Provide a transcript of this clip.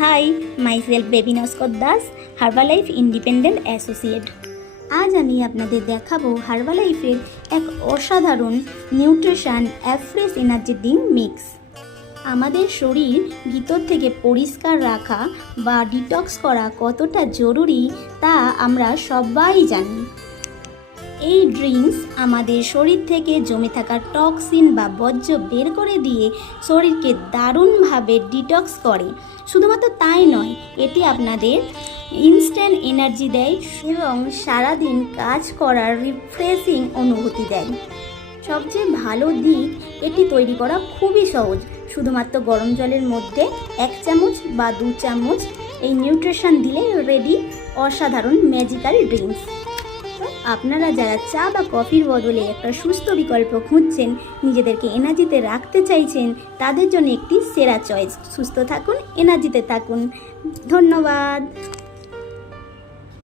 High, myself Baby Naskar Das, Herbalife independent associate. আজ আমি আপনাদের দেখাবো হার্বালাইফের এক অসাধারণ nutrition afresh energy drink mix. আমাদের শরীর ভিতর থেকে পরিষ্কার রাখা বা ডিটক্স করা কতটা জরুরি তা আমরা সবাই জানি। এই ড্রিঙ্কস আমাদের শরীর থেকে জমে থাকা টক্সিন বা বর্জ্য বের করে দিয়ে শরীরকে দারুণভাবে ডিটক্স করে। শুধুমাত্র তাই নয়, এটি আপনাদের ইনস্ট্যান্ট এনার্জি দেয় এবং সারাদিন কাজ করার রিফ্রেশিং অনুভূতি দেয়। সবচেয়ে ভালো দিক, এটি তৈরি করা খুবই সহজ। শুধুমাত্র গরম জলের মধ্যে 1 চামচ বা 2 চামচ এই নিউট্রিশন দিলে রেডি অসাধারণ ম্যাজিক্যাল ড্রিঙ্কস। আপনারা যারা চা বা কফির বদলে একটা সুস্থ বিকল্প খুঁজছেন, নিজেদেরকে এনার্জিতে রাখতে চাইছেন, তাদের জন্য একটি সেরা চয়েস। সুস্থ থাকুন, এনার্জিতে থাকুন। ধন্যবাদ।